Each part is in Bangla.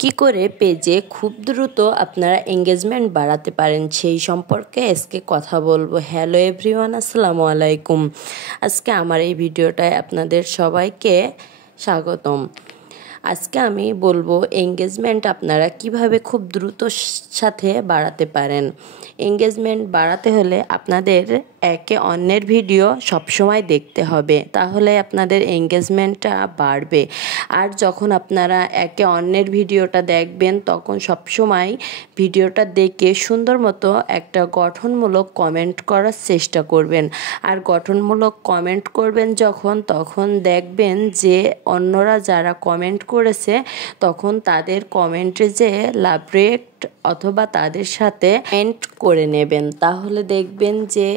কি করে পেজে খুব দ্রুত আপনারা এঙ্গেজমেন্ট বাড়াতে পারেন সেই সম্পর্কে আজকে কথা বলবো। হ্যালো এভরিওয়ান, আসসালামু আলাইকুম। আজকে আমার এই ভিডিওটায় আপনাদের সবাইকে স্বাগতম। আজকে আমি বলবো এঙ্গেজমেন্ট আপনারা কিভাবে খুব দ্রুত সাথে বাড়াতে পারেন। এঙ্গেজমেন্ট বাড়াতে হলে আপনাদের একে অন্যের ভিডিও সবসময় দেখতে হবে, তাহলে আপনাদের এঙ্গেজমেন্টটা বাড়বে। আর যখন আপনারা একে অন্যের ভিডিওটা দেখবেন তখন সবসময় ভিডিওটা দেখে সুন্দর মতো একটা গঠনমূলক কমেন্ট করার চেষ্টা করবেন। আর গঠনমূলক কমেন্ট করবেন তখন দেখবেন যে অন্যরা যারা কমেন্ট করেছে তখন তাদের কমেন্টে যে লাভ রেট অথবা তাদের সাথে কমেন্ট করে নেবেন, তাহলে দেখবেন যে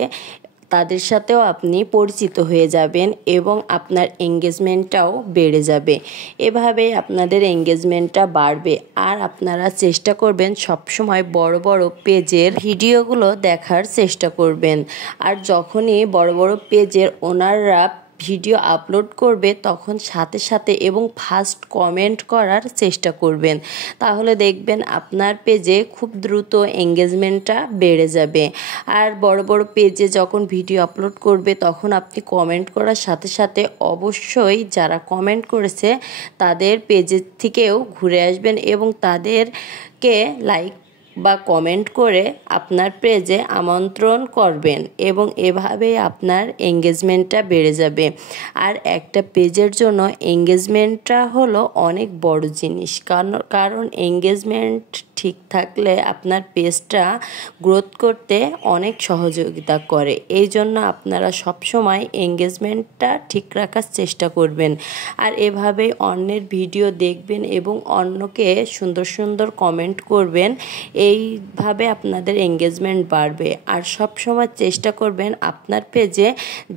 তাদের সাথেও আপনি পরিচিত হয়ে যাবেন এবং আপনার এঙ্গেজমেন্টটাও বেড়ে যাবে। এভাবে আপনাদের এঙ্গেজমেন্টটা বাড়বে। আর আপনারা চেষ্টা করবেন সবসময় বড় বড় পেজের ভিডিওগুলো দেখার চেষ্টা করবেন। আর যখনই বড় বড় পেজের ওনাররা ভিডিও আপলোড করবে তখন সাথে সাথে এবং ফার্স্ট কমেন্ট করার চেষ্টা করবেন, তাহলে দেখবেন আপনার পেজে খুব দ্রুত এঙ্গেজমেন্টটা বেড়ে যাবে। আর বড় বড় পেজে যখন ভিডিও আপলোড করবে তখন আপনি কমেন্ট করার সাথে সাথে অবশ্যই যারা কমেন্ট করেছে তাদের পেজের থেকেও ঘুরে আসবেন এবং তাদেরকে লাইক বা কমেন্ট করে আপনার পেজে আমন্ত্রণ করবেন এবং এভাবেই আপনার এঙ্গেজমেন্টটা বেড়ে যাবে। আর একটা পেজের জন্য এঙ্গেজমেন্টটা হলো অনেক বড় জিনিস, কারণ এঙ্গেজমেন্ট ঠিক থাকলে আপনার পেজটা গ্রোথ করতে অনেক সহযোগিতা করে। এই জন্য আপনারা সবসময় এঙ্গেজমেন্টটা ঠিক রাখার চেষ্টা করবেন। আর এভাবেই অন্যের ভিডিও দেখবেন এবং অন্যকে সুন্দর সুন্দর কমেন্ট করবেন, এইভাবে আপনাদের এঙ্গেজমেন্ট বাড়বে। আর সবসময় চেষ্টা করবেন আপনার পেজে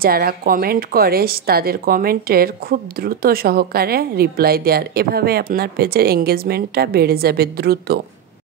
যারা কমেন্ট করে তাদের কমেন্টের খুব দ্রুত সহকারে রিপ্লাই দেওয়ার, এভাবে আপনার পেজের এঙ্গেজমেন্টটা বেড়ে যাবে দ্রুত।